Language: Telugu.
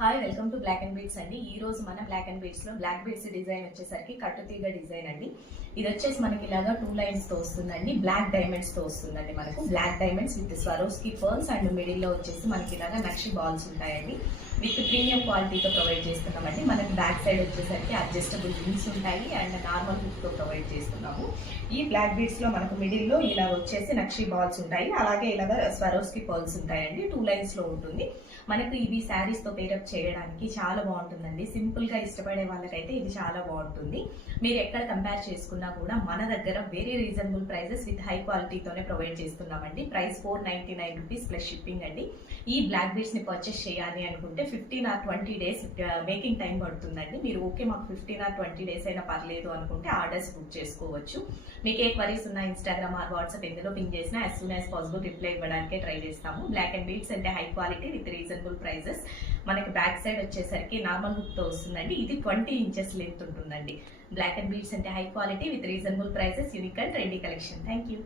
Hi, welcome to black and beads అండి. ఈ రోజు మన బ్లాక్ అండ్ బీడ్స్ లో బ్లాక్ బీడ్స్ డిజైన్ వచ్చేసరికి కట్టుతీగ డిజైన్ అండి. ఇది వచ్చేసి మనకి ఇలాగా 2 లైన్స్ తో వస్తుందండి. బ్లాక్ డైమండ్స్ తో వస్తుందండి. మనకు black diamonds with Swarovski pearls and middle లో వచ్చేసి మనకి ఇలాగా నక్షి బాల్స్ ఉంటాయండి. విత్ ప్రీమియం క్వాలిటీతో ప్రొవైడ్ చేస్తున్నామండి. మనకి బ్యాక్ సైడ్ వచ్చేసరికి అడ్జస్టబుల్ రింగ్స్ ఉంటాయి అండ్ నార్మల్ హుక్ తో ప్రొవైడ్ చేస్తున్నాము. ఈ బ్లాక్ బీడ్స్ లో మనకు మిడిల్ లో ఇలా వచ్చేసి నక్షి బాల్స్ ఉంటాయి. అలాగే ఇలాగా స్వరోస్కి పర్ల్స్ ఉంటాయండి. 2 లైన్స్ లో ఉంటుంది. మనకు ఇవి శారీస్ తో పేరప్ చేయడానికి చాలా బాగుంటుందండి. సింపుల్ గా ఇష్టపడే వాళ్ళకైతే ఇది చాలా బాగుంటుంది. మీరు ఎక్కడ కంపేర్ చేసుకున్నా కూడా మన దగ్గర very reasonable prices with high క్వాలిటీతోనే ప్రొవైడ్ చేస్తున్నామండి. ప్రైస్ 499 రూపీస్ ప్లస్ షిప్పింగ్ అండి. ఈ బ్లాక్ బీడ్స్ ని పర్చేస్ చేయాలి అనుకుంటే 15 or 20 డేస్ మేకింగ్ టైం పడుతుందండి. మీరు ఓకే మాకు 15 or 20 డేస్ అయినా పర్లేదు అనుకుంటే ఆర్డర్స్ బుక్ చేసుకోవచ్చు. మీకు ఏ క్వరీస్ ఉన్నా ఇన్స్టాగ్రామ్ ఆర్ వాట్సాప్ ఎందులో పింక్ చేసినా as soon as possible reply ఇవ్వడానికే ట్రై చేస్తాము. బ్లాక్ అండ్ బీడ్స్ అంటే high quality with reasonable prices. మనకి బ్యాక్ సైడ్ వచ్చేసరికి నార్మల్ హుక్ తో వస్తుందండి. ఇది 20 ఇంచెస్ లెంత్ ఉంటుందండి. బ్లాక్ అండ్ బీడ్స్ అంటే high quality with reasonable prices, unique and trendy collection. Thank you.